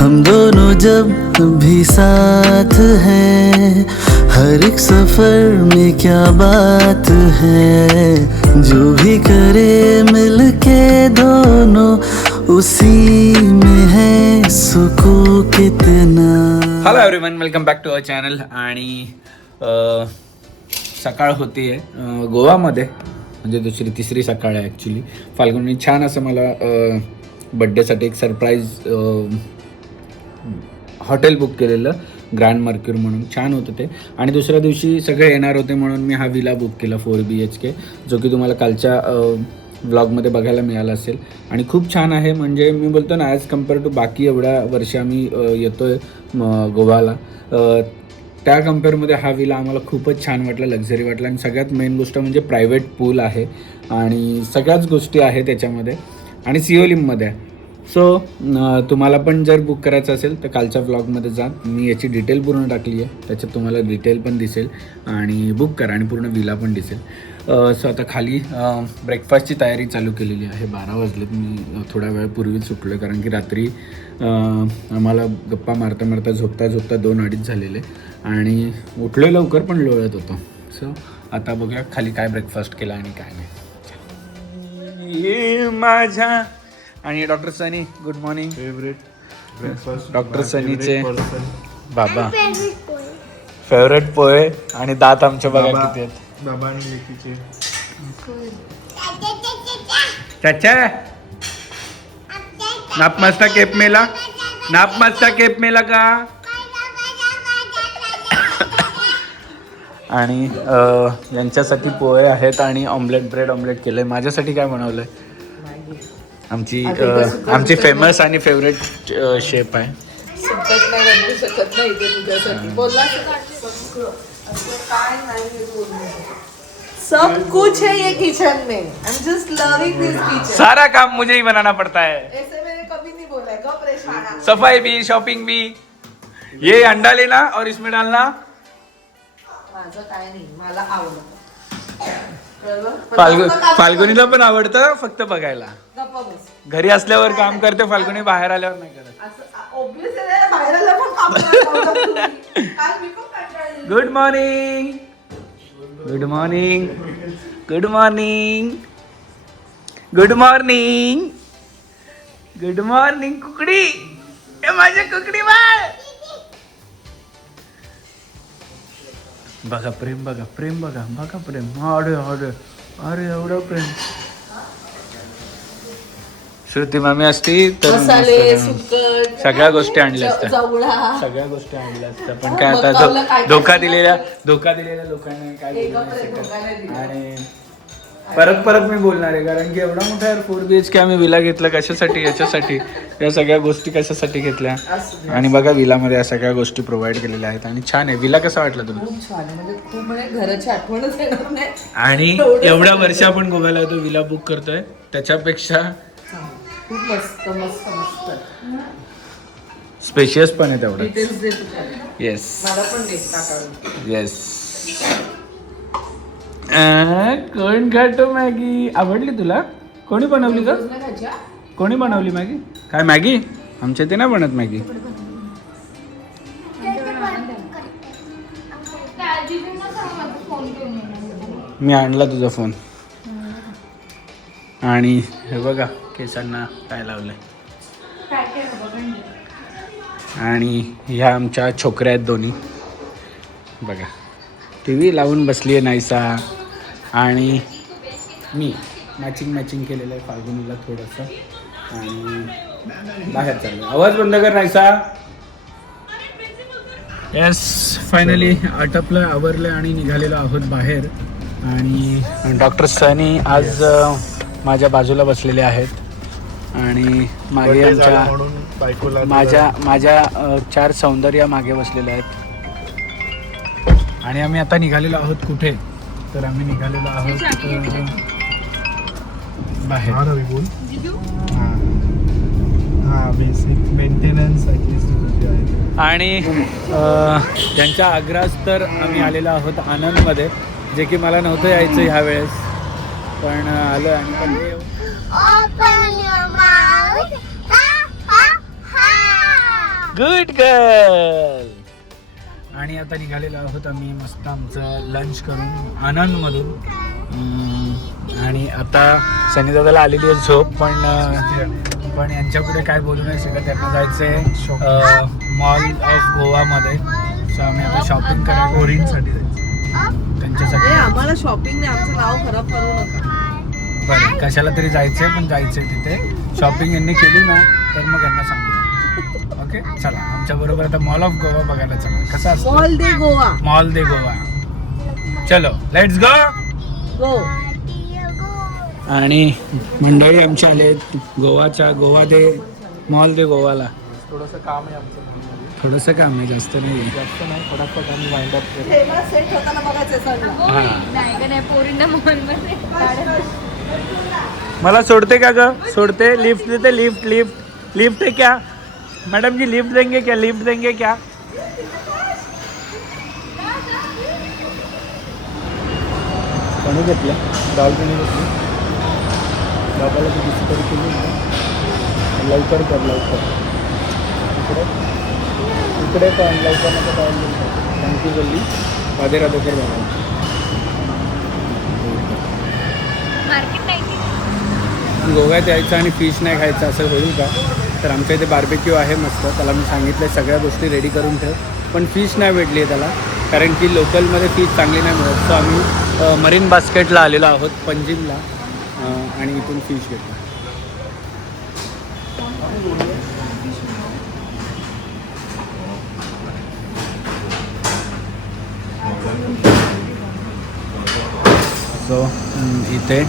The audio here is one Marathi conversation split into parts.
हम दोनों जब भी साथ हैं, हर एक सफर में क्या बात है, जो भी करे मिलके दोनों उसी में है सुकून कितना. Hello everyone, welcome back to our channel. आणि सकाळ होती आहे गोवामध्ये, म्हणजे तिसरी सकाळ आहे ॲक्च्युली. फाल्गुनी छान असं मला बड्डेसाठी एक सरप्राईज हॉटेल बुक केलेलं, ग्रँड मर्क्युरी म्हणून. छान होतं ते. आणि दुसऱ्या दिवशी सगळे येणार होते म्हणून मी हा विला बुक केला 4 BHK, जो की तुम्हाला कालच्या व्लॉगमध्ये बघायला मिळाला असेल. आणि खूप छान आहे. म्हणजे मी बोलतो ना, ॲज कम्पेअर टू बाकी एवढ्या वर्ष आम्ही येतो आहे गोव्याला, त्या कम्पेअरमध्ये हा विला आम्हाला खूपच छान वाटला, लक्झरी वाटला. आणि सगळ्यात मेन गोष्ट म्हणजे प्रायव्हेट पूल आहे आणि सगळ्याच गोष्टी आहेत त्याच्यामध्ये, आणि सिओलिममध्ये आहे. सो तुम्हाला पण जर बुक करायचं असेल तर कालच्या व्लॉगमध्ये जा, मी याची डिटेल पूर्ण टाकली आहे, त्याच्यात तुम्हाला डिटेल पण दिसेल आणि बुक करा आणि पूर्ण विला पण दिसेल. सो आता खाली ब्रेकफास्टची तयारी चालू केलेली आहे. 12 वाजलेत. मी थोड्या वेळापूर्वीच सुटलो आहे, कारण की रात्री आम्हाला गप्पा मारता मारता झोपता 2-2:30 झालेले, आणि उठलो लवकर पण लोळत होतो. सो आता बघूया खाली काय ब्रेकफास्ट केला आणि काय नाही. माझ्या आणि doctor Sunny, good morning. Favourite breakfast doctor सनीचे बाबा फेवरेट पोहे, आणि दात आमच्या बघा किती आहेत. बाबा आणि लेकीचे चाचा नापमस्ता केप मेला, नापमस्ता केप मेला का. आणि यांच्यासाठी पोहे आहेत आणि ब्रेड ऑमलेट केलंय. माझ्यासाठी काय बनवलंय, आमची फेमस आणि फेवरेट शेफ आहे. सब कुछ है ये किचन में. I am just loving this kitchen. सारा काम मुझे ही बनाना पड़ता है. ऐसे मैंने कभी नहीं बोला है. कब परेशान. सफाई भी, शॉपिंग भी. ये अंडा लेना और इसमें डालना. माझं काय नाही, मला आवडतं. फाल्गुनीला पण आवडतं, फक्त बघायला. गप्पा बस. घरी असल्यावर काम करते फाल्गुनी, बाहेर आल्यावर नाही करत. असं ऑब्वियसली बाहेर आलं पण काम करतो. आज मी पण कंटाळली. Good morning, good morning, good morning, good morning, good morning. कुकडी, ए माझ्या कुकडी बाळ. बघा प्रेम, बघा प्रेम, बघा बघा प्रेम. अरे अरे अरे एवढं प्रेम. श्रुती मामी असती तर मसाले, सुकट, सगळ्या गोष्टी आणल्या असत्या, जवळा, सगळ्या गोष्टी आणल्या असत्या. पण काय आता धोका दिलेल्या लोकांना काय बोलू नाही शकत. आणि परत मी बोलणार आहे, कारण की एवढा मोठा 4 BHK आम्ही विला घेतला कशासाठी, याच्यासाठी. या सगळ्या गोष्टी कशासाठी घेतल्या. आणि बघा विलामध्ये या सगळ्या गोष्टी प्रोव्हाइड केलेल्या आहेत, आणि छान आहे. विला कसा वाटला तुला. खूप छान आहे. म्हणजे खूप म्हणजे घराची आठवणच येणार नाही. आणि एवढ्या वर्ष आपण गोव्याला तो विला बुक करतोय, त्याच्यापेक्षा खूप मस्त मस्त मस्त स्पेशियस पण आहे तेवढं. डिटेल्स दे तुला. येस मला पण दे टाकावून. येस. कोण खातो मॅगी. आवडली तुला. कोणी बनवली का, कोणी बनवली मॅगी. काय मॅगी, आमच्या इथे नाही बनत मॅगी. मी आणला तुझा फोन. आणि हे बघा केसांना काय लावलंय. आणि ह्या आमच्या छोकऱ्या आहेत दोन्ही. बघा TV लावून बसली आहे नाहीसा. आणि मी मॅचिंग केलेलं आहे फाल्गुनीला थोडंसं, आणि बाहेर चाललो. आवाज बंद कर नाहीसा. येस, फायनली आटपलं, आवरलं आणि निघालेलो आहोत बाहेर. आणि डॉक्टर सनी आज माझ्या बाजूला बसलेले आहेत, आणि मागे आमच्या माझ्या 4 सौंदर्या मागे बसलेल्या आहेत. आणि आम्ही आता निघालेलो आहोत कुठे, तर आम्ही निघालेलो आहोत बाहेर. Basic maintenance. आणि त्यांच्या आग्रहास तर आम्ही आलेलो आहोत आनंदमध्ये, जे की मला नव्हतं यायचं ह्या वेळेस, पण आलं. आणि पण गुड गर्ल. आणि आता निघालेलो आहोत आम्ही मस्त आमचं लंच करून आनंदमधून. आणि आता सनीदादाला आलेली आहे झोप, पण यांच्या पुढे काय बोलू नाही शकत. त्यांना जायचं आहे मॉल ऑफ गोवामध्ये. सो आम्ही आता शॉपिंग करायला पोरींसाठी जायचं. त्यांच्यासाठी. आम्हाला शॉपिंग नाही, आमचं नाव खराब करू नका. बरं, कशाला तरी जायचंय, पण जायचंय तिथे. शॉपिंग यांनी केली ना तर मग यांना सांगू. ओके, चला आमच्या बरोबर आता मॉल ऑफ गोवा बघायला चला. कसा असतो मॉल दे गोवा. मॉल दे गोवा. चलो लेट्स गो. गो. आणि मंडळी आमची आले गोवा दे मॉल दे गोवाला. थोडंसं काम आहे आमचं. थोडंसं काम आहे, जास्त नाही. जास्त नाही, फटाफट आम्ही वाइंड अप करू. फेमस सेट होताना बघायचं सगळं. हां, पोरींना मॉलमध्ये मला सोडते का ग? सोडते, लिफ्ट देते. लिफ्ट है क्या मैडम जी? लिफ्ट देंगे क्या? कोणी घेतलं? डालटनी घेतली. बाबाला ती दुसरी तरी केली ना. लवकर कर. इकडे पण लवकर नका पाहिजे. थँक्यू गल्ली राधे कर बाबा. मार्केट नाही. गोव्यात यायचं आणि फिश नाही खायचं असं होईल का? तर आमच्या इथे बार्बेक्यू आहे मस्त. त्याला मी सांगितलं सगळ्या गोष्टी रेडी करून ठेव, पण फिश नाही भेटली आहे त्याला, कारण की लोकलमध्ये फिश चांगली नाही मिळत. सो आम्ही मरीन बास्केटला आलेलो आहोत पंजिमला, आणि इथून फिश घेतो. सो इथे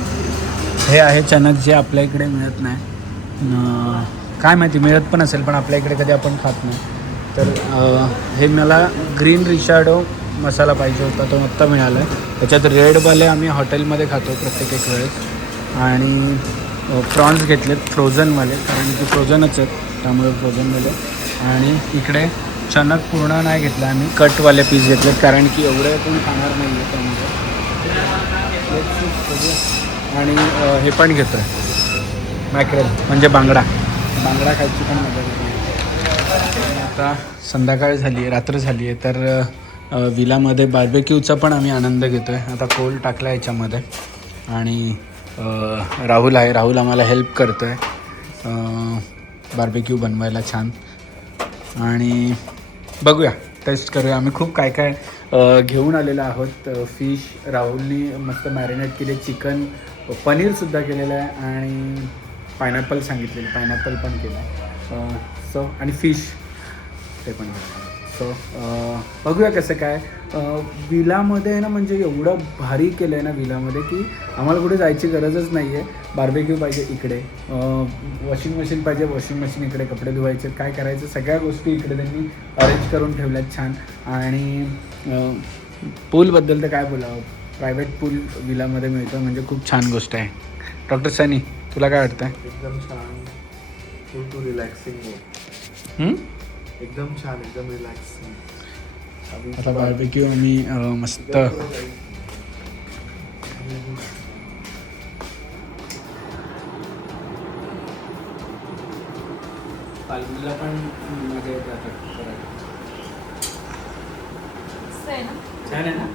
हे आहे चणक, जे आपल्या इकडे मिळत नाही. काय माहिती मिळत पण असेल, पण आपल्या इकडे कधी आपण खात नाही. तर हे मला ग्रीन रिशार्डो मसाला पाहिजे होता, तो आत्ता मिळाला आहे. त्याच्यात रेडवाले आम्ही हॉटेलमध्ये खातो प्रत्येक एक वेळेस. आणि प्रॉन्स घेतलेत फ्रोझनवाले, कारण की फ्रोझनच आहेत त्यामुळे फ्रोझनवाले. आणि इकडे चणक पूर्ण नाही घेतला आम्ही, कटवाले पीस घेतलेत, कारण की एवढे कोणी खाणार नाही आहे त्यामुळे. आणि हे पण घेतो आहे मॅक्रेल, म्हणजे बांगडा खायची पण मजा येते. आता संध्याकाळ झाली आहे, रात्र झाली आहे, तर विलामध्ये बार्बेक्यूचा पण आम्ही आनंद घेतो आहे. आता कोल टाकला याच्यामध्ये, आणि राहुल आहे, राहुल आम्हाला हेल्प करतो आहे बार्बेक्यू बनवायला छान. आणि बघूया, टेस्ट करूया. आम्ही खूप काय घेऊन आलेलो आहोत. फिश राहुलनी मस्त मॅरिनेट केले, चिकन, पनीरसुद्धा केलेलं आहे, आणि पायनॅपल सांगितलेलं, पायनॅपल पण केलं. सो आणि फिश ते पण केलं. सो बघूया कसं काय. विलामध्ये आहे ना, म्हणजे एवढं भारी केलं आहे ना विलामध्ये, की आम्हाला कुठे जायची गरजच नाही आहे. बार्बेक्यू पाहिजे इकडे, वॉशिंग मशीन पाहिजे, वॉशिंग मशीन इकडे, कपडे धुवायचे, काय करायचं सगळ्या गोष्टी इकडे त्यांनी अरेंज करून ठेवल्यात छान. आणि पूलबद्दल तर काय बोलावं, प्रायव्हेट पूल विलामध्ये मिळतं, म्हणजे खूप छान गोष्ट आहे. डॉक्टर सनी, तुला काय वाटतं? एकदम छान, टू रिलॅक्सिंग. एकदम छान, एकदम रिलॅक्सिंग. आता बार्बेक्यू आम्ही मस्त पालमीला पण मजा येते आता करायला. छान आहे ना.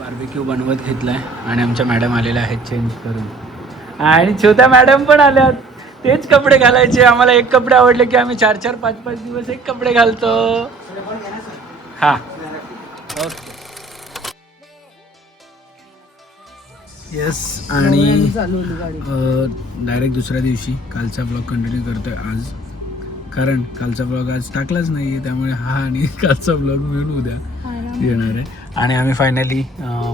बार्बेक्यू बनवत घेतलाय, आणि आमच्या मॅडम आलेल्या आहेत चेंज करून, आणि छोट्या मॅडम पण आल्यात. तेच कपडे घालायचे आम्हाला. एक कपडे आवडले की आम्ही 4-4, 5-5 दिवस एक कपडे घालतो. हां, ओके, येस. आणि डायरेक्ट दुसऱ्या दिवशी कालचा ब्लॉग कंटिन्यू करतोय आज, कारण कालचा ब्लॉग आज टाकलाच नाही आहे, त्यामुळे हा आणि कालचा ब्लॉग मिळून उद्या येणार आहे. आणि आम्ही फायनली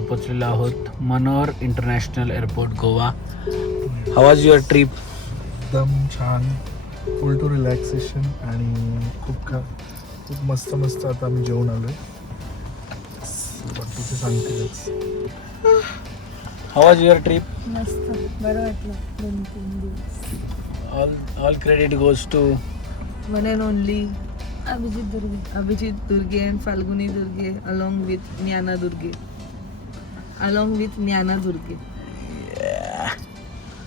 पोचलेलो आहोत Manohar international airport, Goa. How was your trip? एकदम छान, फुल टू रिलॅक्सेशन, आणि खूप मस्त. आता आम्ही जेवण आलो आहे, बाकीचे सांगतीलच. How was your trip? मस्त, बरं वाटलं 2-3 दिवस. All credit goes to one and only Abhijit Durge and Falguni Durge along with Nyana Durge.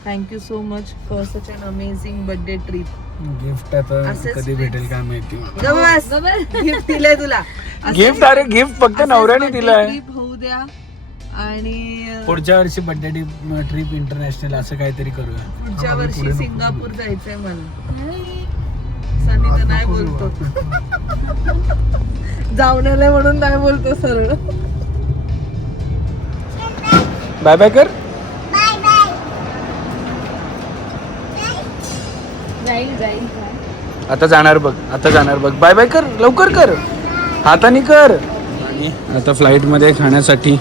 Thank you so much for such an amazing birthday trip. Gift आता असेच कधी भेटेल काय माहिती गिफ्ट दिलंय तुला गिफ्ट अरे गिफ्ट फक्त नवऱ्याने दिलाय ट्रिप होऊ द्या आणि पुढच्या वर्षी बर्थडे ट्रिप इंटरनॅशनल असं काहीतरी करूया पुढच्या वर्षी सिंगापूर जायचंय मला सनी तर नाही बोलतो जाऊन आलंय म्हणून नाही बोलतो सरळ बाय बाय कर जाईल आता जाणार बघ बाय बाय कर लवकर कर हाताने कर आणि आता फ्लाईट मध्ये खाण्यासाठी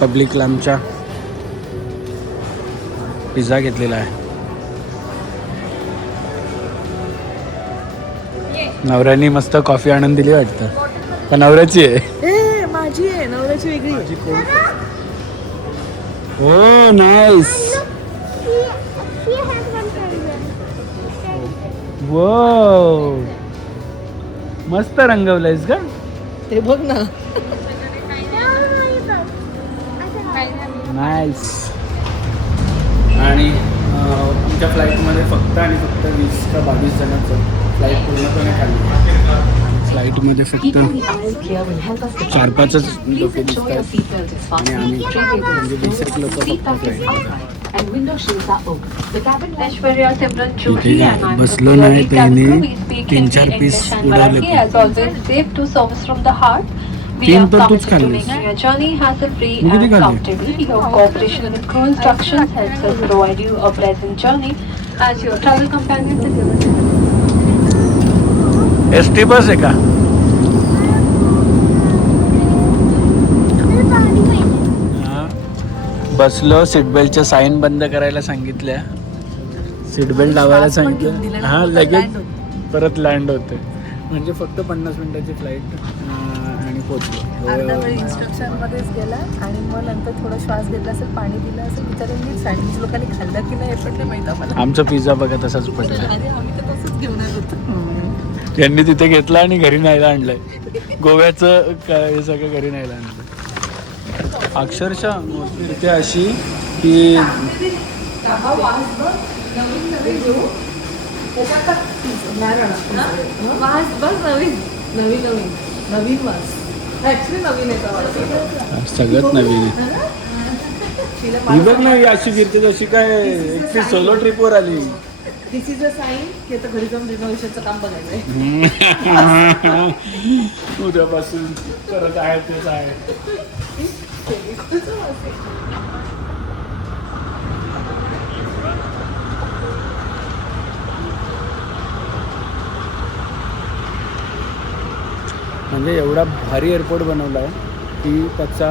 पब्लिकला आमच्या पिझ्झा घेतलेला आहे नवऱ्याने मस्त कॉफी आणून दिली वाटतं पण नवऱ्याची आहे ए माझी आहे नवऱ्याची वेगळी हो नाईस वो मस्त रंगवलंयस का ते बघ ना नाईस आणि आमच्या फ्लाईटमध्ये फक्त आणि फक्त 20 का 22 जणांचं फ्लाईट पूर्णपणे खाली फ्लाईटमध्ये फक्त 4-5च लोक दिसत आहेत आणि आम्ही म्हणजे 20 एक लोक फक्त इथे बसलो नाही त्याने 3-4 पीस उडवले 3 तर तूच खाल्लीस journey has a free किती and खाल्ली? comfortable. Your cooperation with crew instructions helps us provide you a pleasant journey as your travel companions. ST bus आहे का हा. बसलो सीट बेल्टच्या साईन बंद करायला सांगितल्या सीट बेल्ट लावायला सांगितलं हा लगेच परत लँड होते म्हणजे फक्त 50 मिनिटाची फ्लाईट आणि पोहोचलो अर्धा वेळ इन्स्ट्रक्शन मध्येच गेला आणि मग नंतर थोडा श्वास घेतला असेल पाणी दिलं असेल बिचाऱ्यांनी चायनीज लोकांनी खाल्लं की नाही हे पण नाही माहिती आम्हाला आमचा पिझ्झा बघा तसाच पडला अरे आम्ही तर तसंच घेऊन आलो होतो त्यांनी तिथे घेतला आणि घरी न्यायला आणलंय गोव्याचं काय हे सगळं घरी न्यायला आणलं अक्षरशः इथे अशी की वास बघ नवीन वास ऍक्च्युली नवीन येतं सगळ्यात नवीन आहे ही बघ ना ही अशी फिरते जशी काय एकटी सोलो ट्रिपवर आली दिस इज अ साईन की आता घरी जाऊन रिनोव्हेशनचं काम बघायचंय उद्यापासून करत आहे तेच आहे म्हणजे एवढा भारी एअरपोर्ट बनवला आहे की त्याचा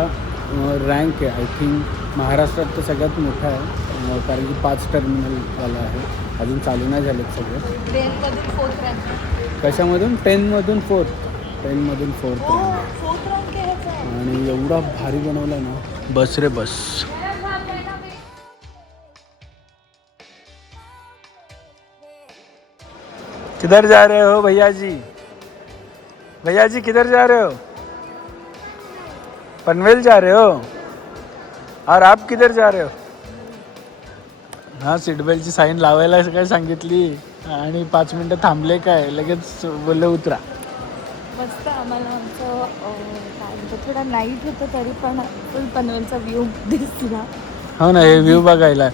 रँक आहे आय थिंक महाराष्ट्रात तर सगळ्यात मोठा आहे कारण की 5 टर्मिनलवाला आहे अजून चालू नाही झालेत सगळे ट्रेनमधून 4th रँक कशामधून 10मधून 4th 10मधून 4th आणि एवढा भारी बनवला ना बस रे बस किधर जा रहे हो भैया जी किधर जा रहे हो पनवेल जा रहे हो और आप किधर जा रहे हो हां सीट बेल्टची साईन लावायला काय सांगितली आणि 5 मिनिटं थांबले काय लगेच बोलले उतरा मस्त आम्हाला आमचं काय म्हणतो थोडा नाईट होतं तरी पण फुल पनवेलचा व्ह्यू दिसला हो ना हे व्ह्यू बघायला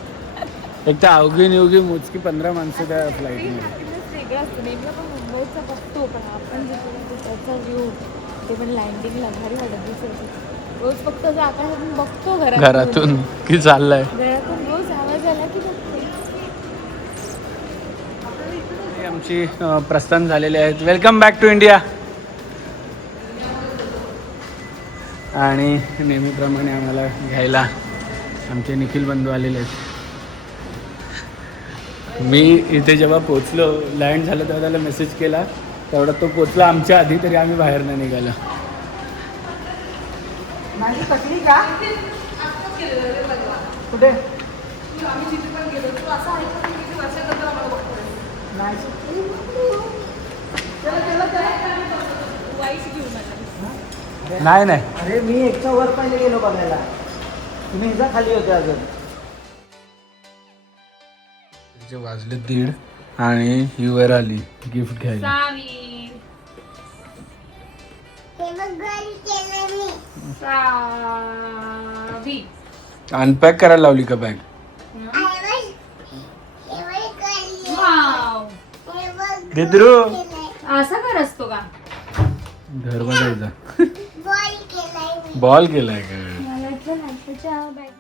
एक तर अवघी मोजकी 15 माणसं त्या फ्लाईटमध्ये वेगळं असतं नेहमी आपण मुंबईचा बघतो पण आपण जिथे त्याचा व्ह्यू ते पण लँडिंगला भारी वाटत दिसत रोज फक्त जर आकाशातून बघतो घरातून की चाललंय घरातून रोज आवाज आला की बघते आमची प्रस्थान झालेले आहेत वेलकम बॅक टू इंडिया आणि नेहमीप्रमाणे आम्हाला घ्यायला आमचे निखिल बंधू आलेले आहेत मी इथे जेव्हा पोचलो लँड झालं तेव्हा त्याला मेसेज केला तेवढा तो पोचला आमच्या आधी तरी आम्ही बाहेर नाही निघालो माझी पटली का कुठे नाही अरे मी एकच्या वर पहिले गेलो बघायला तुम्ही इजा खाली होते अजून जे वाजले 1:30 आणि ही वर आली गिफ्ट घ्यायला. अनपॅक करायला लावली का बॅग? घेद्रू असा घर असतो का? घर बघायचा. बॉल केलाय का? मला वाटलं नाश्त्याच्या बॅग.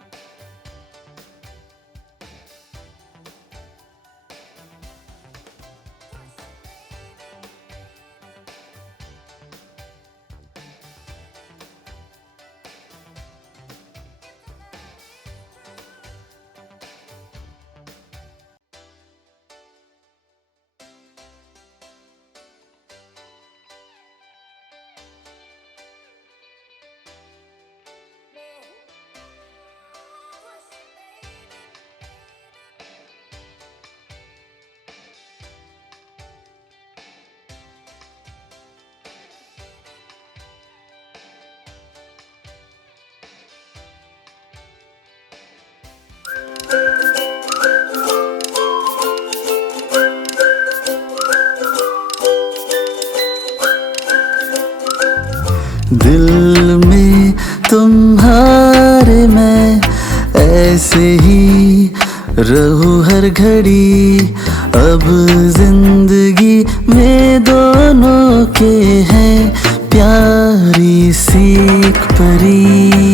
दिल में तुम्हारे मैं ऐसे ही रहूं हर घड़ी. अब जिंदगी में दोनों के हैं प्यारी सी एक परी.